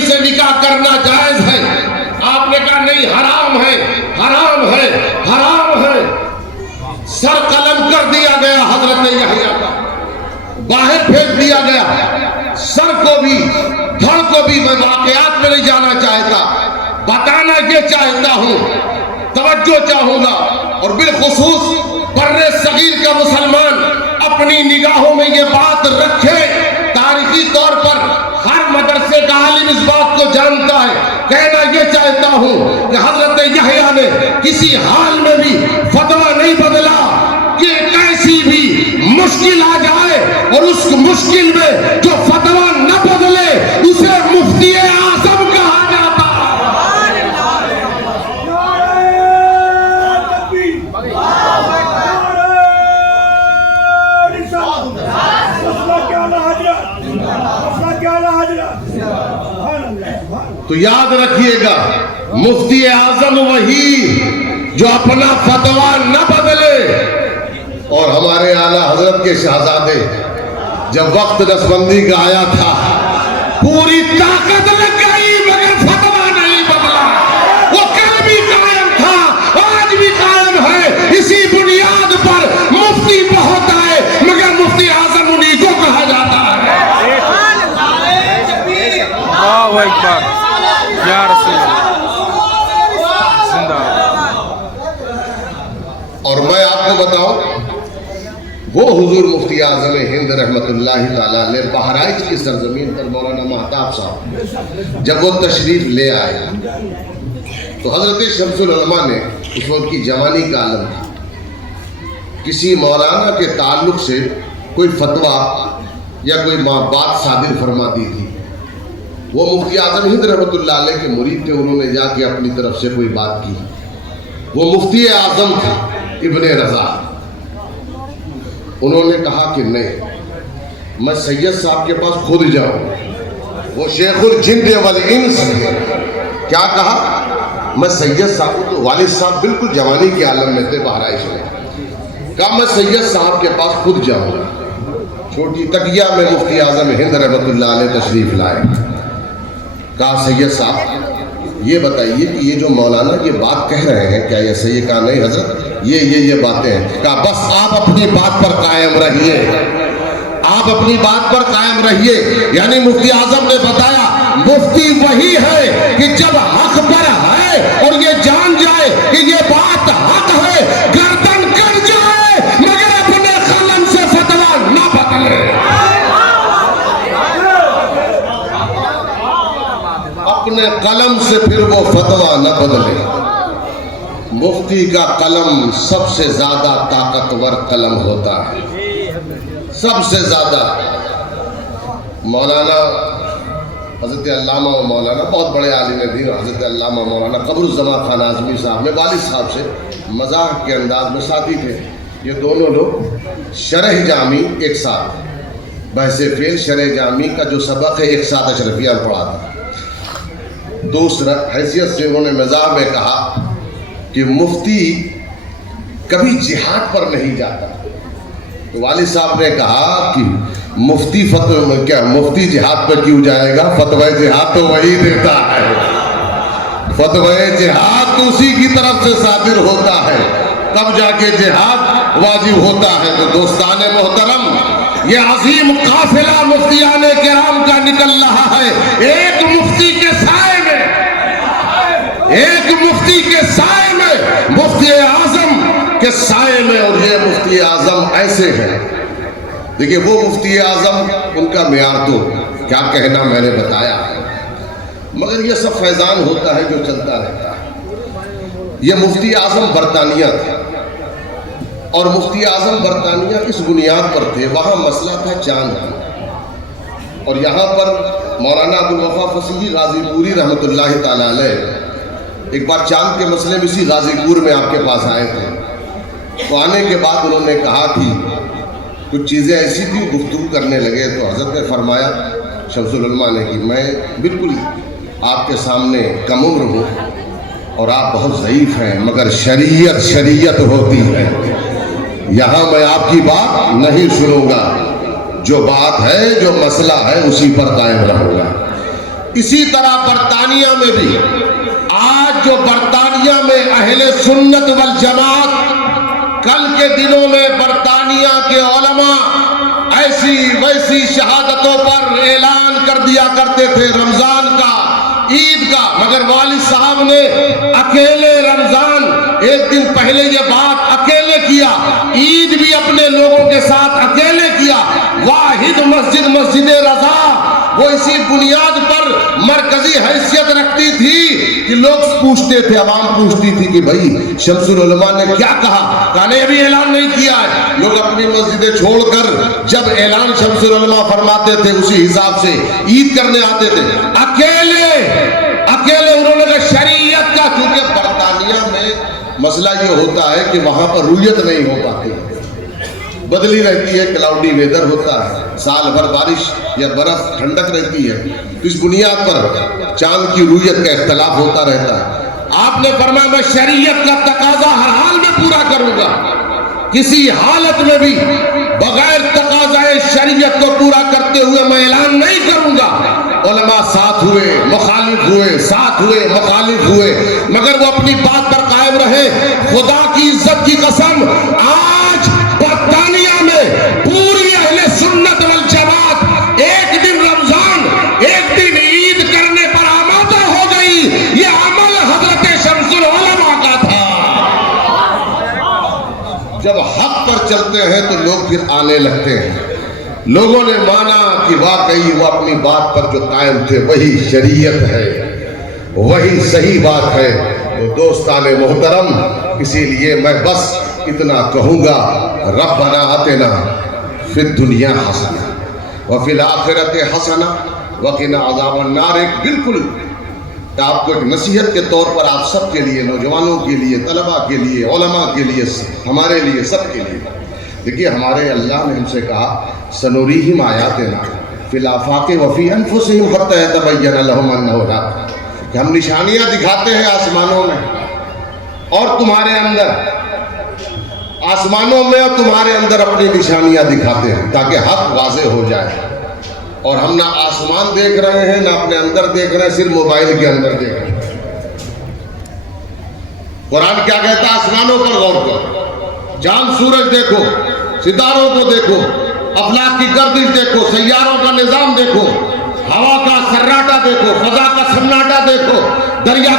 لڑکی سے نکاح کرنا جائز ہے؟ آپ نے کہا نہیں، حرام ہے، حرام ہے، حرام ہے۔ سر قلم کر دیا گیا حضرت یحییٰ کا، باہر پھینک دیا گیا۔ سر کو بھی دھڑ کو بھی میں واقعات میں نہیں جانا چاہتا، بتانا یہ چاہتا ہوں، توجہ چاہوں گا، اور بالخصوص بر صغیر کا مسلمان اپنی نگاہوں میں یہ بات رکھے۔ تاریخی طور پر ہر مدرسے کا عالم اس بات کو جانتا ہے۔ کہنا یہ چاہتا ہوں کہ حضرت یحییٰ نے کسی حال میں بھی فتویٰ نہیں بدلا کہ کیسی بھی مشکل آ جائے اور اس مشکل میں جو فتویٰ نہ بدلے اسے مفتی اعظم کہا جاتا ہے۔ تو یاد رکھیے گا، مفتی اعظم وہی جو اپنا فتویٰ نہ بدلے۔ اور ہمارے اعلیٰ حضرت کے شہزادے جب وقت نسبندی کا آیا تھا، پوری طاقت لگ گئی مگر فتویٰ نہیں بدلا۔ وہ کل بھی قائم تھا، آج بھی قائم ہے، اسی بنیاد پر مفتی بہت آئے مگر مفتی اعظم انہی کو کہا جاتا ہے۔ اللہ اکبر یا رسول اللہ، زندہ۔ اور میں آپ کو بتاؤں، وہ حضور مفتی اعظم ہند رحمت اللہ تعالیٰ علیہ بہرائچ کی سرزمین پر مولانا مہتاب صاحب جب وہ تشریف لے آئے تو حضرت شمس العلماء نے، اس وقت کی جوانی کا عالم تھا، کسی مولانا کے تعلق سے کوئی فتویٰ یا کوئی بات صادر فرما دی تھی۔ وہ مفتی اعظم ہند رحمت اللہ علیہ کے مرید تھے، انہوں نے جا کے اپنی طرف سے کوئی بات کی۔ وہ مفتی اعظم تھے ابن رضا، انہوں نے کہا کہ نہیں، میں سید صاحب کے پاس خود جاؤں۔ وہ شیخ الجن والانس، کیا کہا؟ میں سید صاحب کو، تو والد صاحب بالکل جوانی کے عالم میں تھے بہرائچ میں، کہا میں سید صاحب کے پاس خود جاؤں گا۔ چھوٹی تکیہ میں مفتی اعظم ہند رحمت اللہ علیہ تشریف لائے۔ کہا سید صاحب یہ بتائیے کہ یہ جو مولانا یہ بات کہہ رہے ہیں کیا یہ صحیح؟ کہا نہیں حضرت، یہ باتیں ہیں۔ کہا بس آپ اپنی بات پر قائم رہیے، آپ اپنی بات پر قائم رہیے۔ یعنی مفتی اعظم نے بتایا مفتی وہی ہے کہ جب حق پر ہے اور یہ جان جائے کہ یہ بات حق ہے، گردن کٹ جائے مگر اپنے قلم سے فتویٰ نہ بدلے۔ اپنے قلم سے پھر وہ فتویٰ نہ بدلے۔ مفتی کا قلم سب سے زیادہ طاقتور قلم ہوتا ہے، سب سے زیادہ۔ مولانا حضرت علامہ و مولانا بہت بڑے عالم دین، حضرت علامہ مولانا قبر الزمان خان اعظمی صاحب میں والد صاحب سے مذاق کے انداز میں ساتھی تھے۔ یہ دونوں لوگ شرح جامی ایک ساتھ، بحث فعل شرح جامی کا جو سبق ہے ایک ساتھ اشرفیہ میں پڑھا تھا۔ دوسرا حیثیت سے انہوں نے مزاح میں کہا کہ مفتی کبھی جہاد پر نہیں جاتا۔ تو والد صاحب نے کہا کہ مفتی مفتی جہاد پر کیوں جائے گا؟ فتوی جہاد تو وہی دیتا ہے، فتوی جہاد تو اسی کی طرف سے صادر ہوتا ہے، تب جا کے جہاد واجب ہوتا ہے۔ تو دوستان محترم، یہ عظیم قافلہ مفتیان کرام کا نکل رہا ہے ایک مفتی کے سائے میں، ایک مفتی کے سائے میں، مفتی اعظم کے سائے میں۔ اور یہ مفتی اعظم ایسے ہیں، دیکھیں وہ مفتی اعظم، ان کا معیار تو کیا کہنا میں نے بتایا ہے، مگر یہ سب فیضان ہوتا ہے جو چلتا رہتا ہے۔ یہ مفتی اعظم برطانیہ تھے، اور مفتی اعظم برطانیہ اس بنیاد پر تھے، وہاں مسئلہ تھا چاند، اور یہاں پر مولانا ابوالوفا فصیحی غازی پوری رحمت اللہ تعالیٰ علیہ ایک بار چاند کے مسئلے میں اسی غازی پور میں آپ کے پاس آئے تھے۔ تو آنے کے بعد انہوں نے کہا کہ کچھ چیزیں ایسی تھی، گفتگو کرنے لگے تو حضرت نے فرمایا شمس العلماء نے کہ میں بالکل آپ کے سامنے کم عمر ہوں اور آپ بہت ضعیف ہیں، مگر شریعت ہوتی ہے، یہاں میں آپ کی بات نہیں سنوں گا، جو بات ہے جو مسئلہ ہے اسی پر قائم رہوں گا۔ اسی طرح برطانیہ میں بھی آج جو برطانیہ میں اہل سنت والجماعت، کل کے دنوں میں برطانیہ کے علماء ایسی ویسی شہادتوں پر اعلان کر دیا کرتے تھے رمضان کا، عید کا، مگر والد صاحب نے اکیلے رمضان ایک دن پہلے یہ بات اکیلے کیا، عید بھی اپنے لوگوں کے ساتھ اکیلے کیا۔ واحد مسجد مسجد رضا وہ اسی بنیاد پر مرکزی حیثیت رکھتی تھی کہ لوگ پوچھتے تھے، عوام پوچھتی تھی کہ بھائی شمس العلماء نے کیا کہا؟ کہا نے ابھی اعلان نہیں کیا ہے۔ لوگ اپنی مسجدیں چھوڑ کر جب اعلان شمس العلماء فرماتے تھے اسی حساب سے عید کرنے آتے تھے، اکیلے انہوں نے شریعت کا، کیونکہ برطانیہ میں مسئلہ یہ ہوتا ہے کہ وہاں پر رویت نہیں ہو پاتی، بدلی رہتی ہے، کلاؤڈی ویدر ہوتا ہے، سال بھر بارش یا برف ٹھنڈک رہتی ہے، تو اس بنیاد پر چاند کی رویت کا اختلاف ہوتا رہتا ہے۔ آپ نے فرمایا میں شریعت کا تقاضا ہر حال میں پورا کروں گا، کسی حالت میں بھی بغیر تقاضائے شریعت کو پورا کرتے ہوئے میں اعلان نہیں کروں گا۔ علماء ساتھ ہوئے، مخالف ہوئے، ساتھ ہوئے، مخالف ہوئے، مگر وہ اپنی بات پر قائم رہے۔ خدا کی عزت کی قسم، آج برطانیہ میں پوری اہل سنت والجماعت ایک دن رمضان ایک دن عید کرنے پر آمادہ ہو گئی۔ یہ عمل حضرت شمس العلماء کا تھا۔ جب حق پر چلتے ہیں تو لوگ پھر آنے لگتے ہیں۔ لوگوں نے مانا کہ واقعی وہ اپنی بات پر جو قائم تھے وہی شریعت ہے، وہی صحیح بات ہے۔ تو دوستان محترم، اسی لیے میں بس اتنا کہوں گا، ربنا آتنا فی الدنیا حسنہ وفی الآخرۃ حسنہ وقنا عذاب النار۔ بالکل آپ کو ایک نصیحت کے طور پر آپ سب کے لیے، نوجوانوں کے لیے، طلباء کے لیے، علماء کے لیے، ہمارے لیے، سب کے لیے، دیکھیے ہمارے اللہ نے ہم سے کہا سنوریہم آیاتنا فی الآفاق وفی انفسہم حتی یتبین لہم انہ الحق، کہ ہم نشانیاں دکھاتے ہیں آسمانوں میں اور تمہارے اندر، آسمانوں میں اور تمہارے اندر اپنی نشانیاں دکھاتے ہیں تاکہ حق واضح ہو جائے۔ اور ہم نہ آسمان دیکھ رہے ہیں، نہ اپنے اندر دیکھ رہے ہیں، صرف موبائل کے اندر دیکھ رہے ہیں۔ قرآن کیا کہتا ہے؟ آسمانوں پر غور کرو، چاند سورج دیکھو، ستاروں کو دیکھو، افلاک کی گردش دیکھو، سیاروں کا نظام دیکھو، ہوا کا سراٹا دیکھو، فضا کا سناٹا دیکھو، دریا